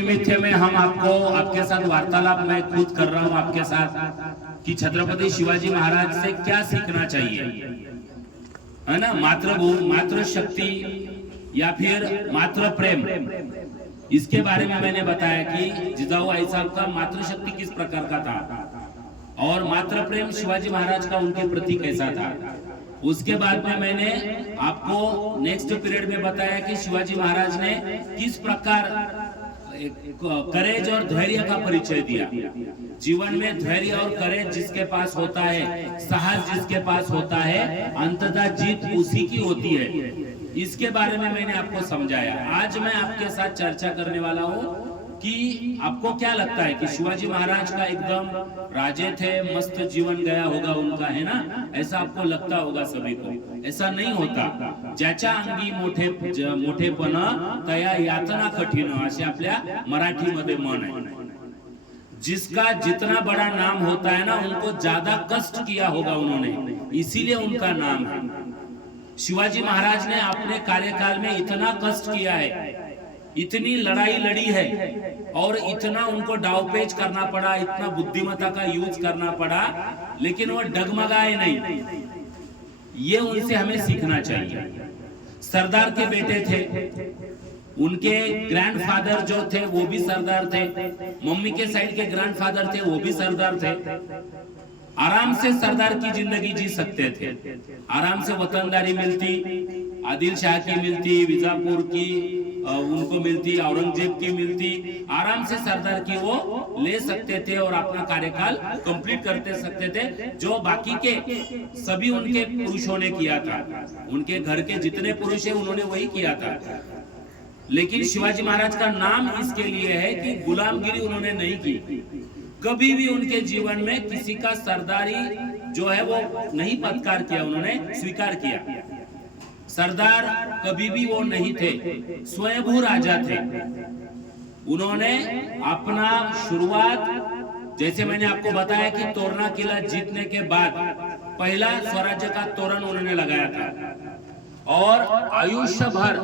निमित्त में हम आपको आपके साथ वार्तालाप मैं खुद कर रहा हूं आपके साथ कि छत्रपति शिवाजी महाराज से क्या सीखना चाहिए, है ना। मातृ शक्ति या फिर मातृ प्रेम, इसके बारे में मैंने बताया कि जिजाऊ आई साहब का मातृशक्ति किस प्रकार का था और मातृ प्रेम शिवाजी महाराज का उनके प्रति कैसा था। उसके बाद में मैंने आपको नेक्स्ट पीरियड में बताया कि शिवाजी महाराज ने किस प्रकार करेज और धैर्य का परिचय दिया। जीवन में धैर्य और करेज जिसके पास होता है, साहस जिसके पास होता है, अंततः जीत उसी की होती है। इसके बारे में मैंने आपको समझाया। आज मैं आपके साथ चर्चा करने वाला हूँ कि आपको क्या लगता है कि शिवाजी महाराज का एकदम राजे थे, मस्त जीवन गया होगा उनका, है ना, ऐसा आपको लगता होगा सभी को। ऐसा नहीं होता। ज्याच्या अंगी मोठेपण तया यातना कठीण, असे आपल्या मराठीमध्ये म्हण आहे। जिसका जितना बड़ा नाम होता है ना, उनको ज्यादा कष्ट किया होगा उन्होंने, इसीलिए उनका नाम है। शिवाजी महाराज ने अपने कार्यकाल में इतना कष्ट किया है, इतनी लड़ाई लड़ी है और इतना उनको डावपेच करना पड़ा, इतना बुद्धिमत्ता का यूज करना पड़ा, लेकिन वो डगमगाए नहीं। ये उनसे हमें सीखना चाहिए। सरदार के बेटे थे, उनके ग्रैंडफादर जो थे वो भी सरदार थे, मम्मी के साइड के ग्रैंडफादर थे वो भी सरदार थे। आराम से सरदार की जिंदगी जी सकते थे, आराम से वतनदारी मिलती, आदिल शाह की मिलती, बीजापुर की उनको मिलती, औरंगजेब की मिलती, आराम से सरदार की वो ले सकते थे और अपना कार्यकाल कंप्लीट करते सकते थे, जो बाकी के सभी उनके पुरुषों ने किया था। उनके घर के जितने पुरुष है उन्होंने वही किया था। लेकिन शिवाजी महाराज का नाम इसके लिए है कि गुलामगिरी उन्होंने नहीं की। कभी भी उनके जीवन में किसी का सरदारी जो है वो नहीं पत्कार किया, उन्होंने स्वीकार किया। सरदार कभी भी वो नहीं थे, स्वयंभू राजा थे। उन्होंने अपना शुरुआत, जैसे मैंने आपको बताया कि तोरना किला जीतने के बाद पहला स्वराज्य का तोरण उन्होंने लगाया था और आयुष्य भर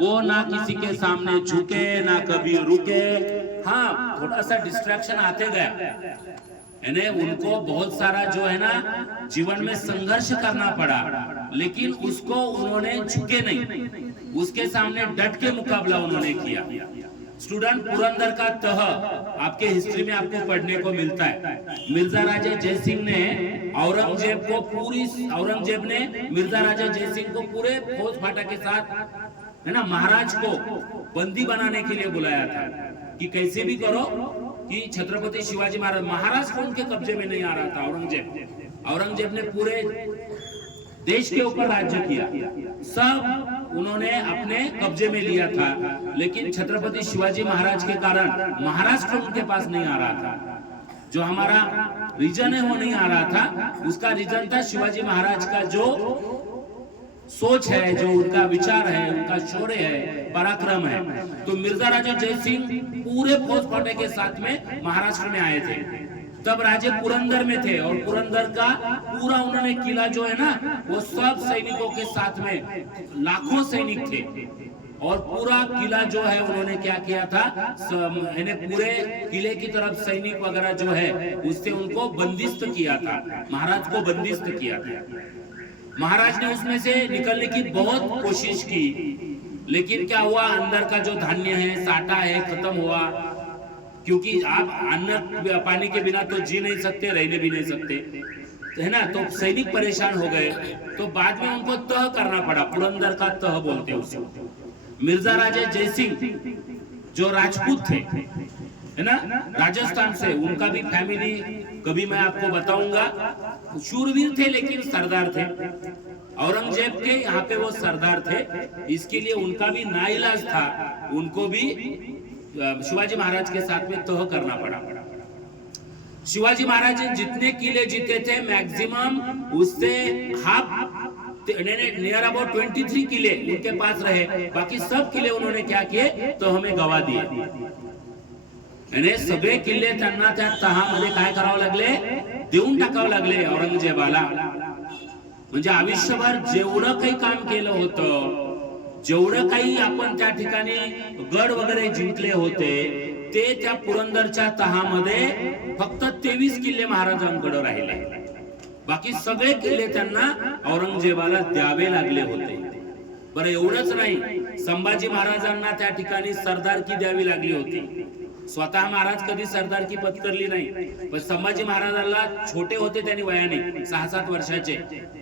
वो ना किसी के सामने झुके, ना कभी रुके। हाँ, थोड़ा सा डिस्ट्रैक्शन आते गया, यानी उनको बहुत सारा जो है ना जीवन में संघर्ष करना पड़ा, लेकिन उसको उन्होंने झुके नहीं, उसके सामने डट के मुकाबला उन्होंने किया। स्टूडेंट, पुरंदर का तह आपके हिस्ट्री में आपको पढ़ने को मिलता है। मिर्जा राजा जयसिंह ने औरंगजेब ने मिर्जा राजा जयसिंह को पूरे फौज फाटा के साथ, है ना, महाराज को बंदी बनाने के लिए बुलाया था कि कैसे भी करो कि छत्रपति शिवाजी महाराज को उनके कब्जे में नहीं आ रहा था। औरंगजेब ने पूरे देश के ऊपर राज्य किया, सब उन्होंने अपने कब्जे में लिया था, लेकिन छत्रपति शिवाजी महाराज के कारण महाराष्ट्र उनके पास नहीं आ रहा था। जो हमारा रीजन है वो नहीं आ रहा था। उसका रीजन था शिवाजी महाराज का जो सोच है, जो उनका विचार है, उनका शौर्य है, पराक्रम है। तो मिर्जा राजा जयसिंह पूरे फौज फाटे के साथ में महाराष्ट्र में आए थे। तब राजे पुरंदर में थे और पुरंदर का पूरा उन्होंने किला जो है ना, वो सब सैनिकों के साथ में लाखों सैनिक थे और पूरा किला जो है उन्होंने क्या किया था, पूरे किले की तरफ सैनिक वगैरह जो है उससे उनको बंदिस्त किया था, महाराज को बंदिस्त किया था। महाराज ने उसमें से निकलने की बहुत कोशिश की, लेकिन क्या हुआ, अंदर का जो धान्य है, साटा है, खत्म हुआ। क्योंकि आप अन्न पानी के बिना तो जी नहीं सकते, रहने भी नहीं सकते, है ना। तो सैनिक परेशान हो गए, तो बाद में उनको तह करना पड़ा, पुरंदर का तह बोलते हैं उसको। मिर्जा राजा जयसिंह जो राजपूत थे, है ना, राजस्थान से, उनका भी फैमिली कभी मैं आपको बताऊंगा, शूरवीर थे लेकिन सरदार थे। औरंगजेब के यहाँ पे वो सरदार थे, इसके लिए उनका भी नाइलाज था, उनको भी शिवाजी महाराज के साथ में तह करना पड़ा। शिवाजी महाराज ने जितने किले जीते थे मैक्सिमम उससे हाफ, नियर अबाउट 23 किले उनके पास रहे, बाकी सब किले उन्होंने क्या किए, तो हमें गवा दिए। यानी सगळे किल्ले त्यांना त्या तहामध्ये काय करावं लागले, देऊन टाकावं लागले औरंगजेबाला। म्हणजे आयुष्यभर जेवढं काही काम केलं होतं जेवढं काही आपण त्या ठिकाणी गड वगैरे जिंकले होते ते त्या पुरंदरच्या तहामध्ये फक्त 23 किल्ले महाराजांकडे राहिले. बाकी सगळे किल्ले त्यांना औरंगजेबाला द्यावे लागले होते. बरं एवढंच नाही, संभाजी महाराजांना त्या ठिकाणी सरदारकी द्यावी लागली होती. स्वतः महाराज कधी सरदारकी पत्करली नाही, पण संभाजी महाराजांना छोटे होते त्यांनी वयाने 6-7 वर्षाचे,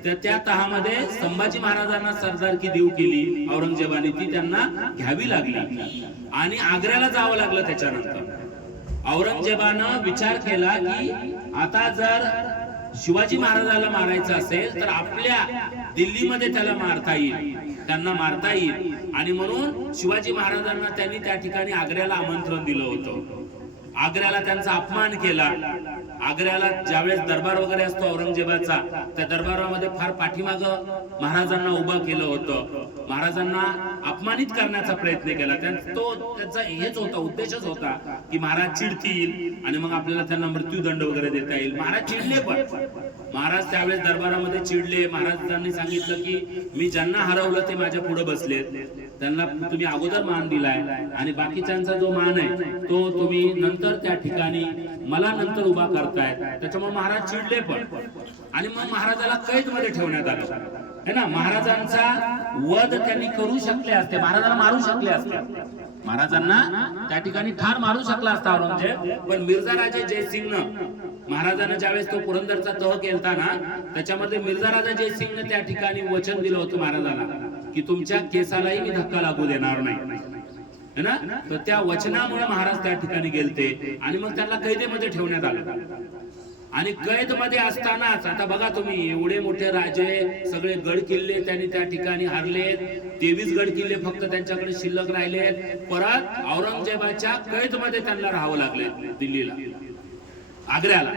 तर त्या तहामध्ये संभाजी महाराजांना सरदारकी देऊ केली औरंगजेबाने, ती त्यांना घ्यावी लागली. आणि आग्र्याला जावं लागलं. त्याच्यानंतर औरंगजेबानं विचार केला की आता जर शिवाजी महाराजाला मारायचं असेल तर आपल्या दिल्लीमध्ये त्याला मारता येईल, त्यांना मारता येईल. आणि म्हणून शिवाजी महाराजांना त्यांनी त्या ठिकाणी आग्र्याला आमंत्रण दिलं होतं. आग्र्याला त्यांचा अपमान केला. आग्र्याला ज्यावेळेस दरबार वगैरे असतो औरंगजेबाचा, त्या दरबारामध्ये फार पाठीमाग महाराजांना उभं केलं होतं. महाराजांना अपमानित करण्याचा प्रयत्न केला. त्याचा हेच होता, उद्देशच होता की महाराज चिडतील आणि मग आपल्याला त्यांना मृत्यूदंड वगैरे देता येईल. महाराज चिडले, पण महाराज त्यावेळेस दरबारामध्ये चिडले. महाराजांनी सांगितलं की मी ज्यांना हरवलं ते माझ्या पुढे बसलेत, त्यांना तुम्ही अगोदर मान दिलाय आणि बाकीच्यांचा जो मान आहे तो तुम्ही नंतर त्या ठिकाणी मला नंतर उभा करताय. त्याच्यामुळे महाराज चिडले पण. आणि मग महाराजाला कैद मध्ये ठेवण्यात आलं है ना. महाराजांचा वध त्यांनी करू शकले असते, महाराजांना मारू शकले असते, महाराजांना त्या ठिकाणी ठार मारू शकला असता औरंगजेब. पण मिर्झा राजे जयसिंगनं महाराजांना ज्यावेळेस तो पुरंदरचा तह केलता ना, त्याच्यामध्ये मिर्झा राजा जयसिंगने त्या ठिकाणी वचन दिलं होतं महाराजांना की तुमच्या केसालाही मी धक्का लागू देणार नाही है ना. तर त्या वचनामुळे महाराज त्या ठिकाणी गेलते आणि मग त्यांना कैदेमध्ये ठेवण्यात आलं. आणि कैद मध्ये असतानाच आता बघा तुम्ही, एवढे मोठे राजे, सगळे गड किल्ले त्यांनी त्या ठिकाणी हारलेत. 23 गड किल्ले फक्त त्यांच्याकडे शिल्लक राहिलेत. परत औरंगजेबाच्या कैद मध्ये त्यांना राहावं लागले दिल्लीला, आग्र्याला.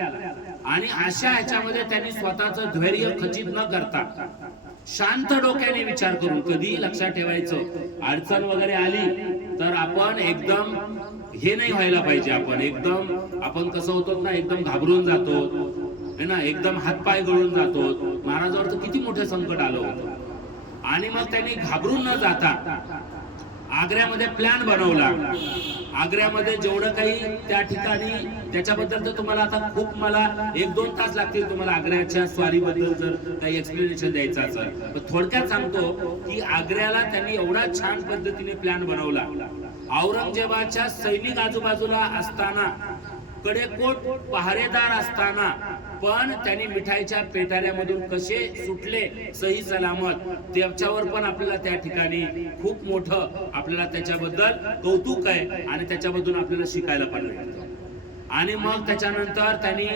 आणि अशा ह्याच्यामध्ये त्यांनी स्वतःचं धैर्य खचित न करता शांत डोक्याने विचार करून, कधी लक्षात ठेवायचं अडचण वगैरे आली तर आपण एकदम हे नाही व्हायला पाहिजे. आपण कसं होतो ना, एकदम घाबरून जातो है ना, एकदम हातपाय गळून जातो. महाराजांवर तर किती मोठे संकट आलं होतं. आणि मग त्यांनी घाबरून न जाता आग्र्यामध्ये प्लॅन बनवला. आग्र्यामध्ये जेवढं काही त्या ठिकाणी, त्याच्याबद्दल तर तुम्हाला आता खूप, मला 1-2 तास लागतील तुम्हाला आग्र्याच्या स्वारीबद्दल जर काही एक्सप्लेनेशन द्यायचं असेल. पण थोडक्यात सांगतो की आग्र्याला त्यांनी एवढा छान पद्धतीने प्लॅन बनवला. औरंगजेबाच्या सैनिक आजूबाजूला असताना, कडेकोट पहारेदार असताना पण त्यांनी मिठाईच्या पेटाऱ्यामधून कसे सुटले सही सलामत, त्याच्यावर पण आपल्याला त्या ठिकाणी खूप मोठं आपल्याला त्याच्याबद्दल कौतुक आहे आणि त्याच्याबद्दल आपल्याला शिकायला पण मिळतं. आणि मग त्याच्यानंतर त्यांनी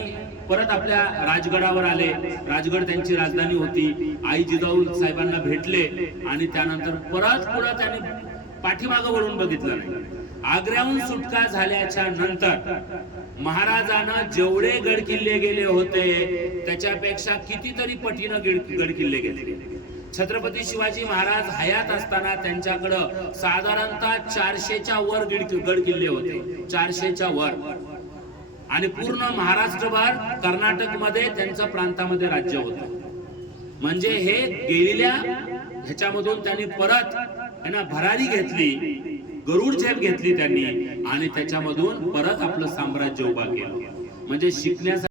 परत आपल्या राजगडावर आले. राजगड त्यांची राजधानी होती. आई जिजाऊ साहेबांना भेटले आणि त्यानंतर परत पुढे त्यांनी पाठीमागं वळून बघितलं नाही. आग्र्याहून सुटका झाल्याच्या नंतर महाराजांना जेवढे गड किल्ले गेले होते त्याच्यापेक्षा कितीतरी पटीनं गड किल्ले गेले. छत्रपती शिवाजी महाराज हयात असताना त्यांच्याकडं साधारणतः 400च्या वर गड किल्ले होते, 400च्या वर. आणि पूर्ण महाराष्ट्रभर कर्नाटक मध्ये त्यांच्या प्रांतामध्ये राज्य होतं. म्हणजे हे गेलेल्या ह्याच्यामधून त्यांनी परत भरारी घेतली, गरुड झेप घेतली त्यांनी आणि त्याच्यामधून परत आपलं साम्राज्य उभा केलं. म्हणजे शिकण्यासाठी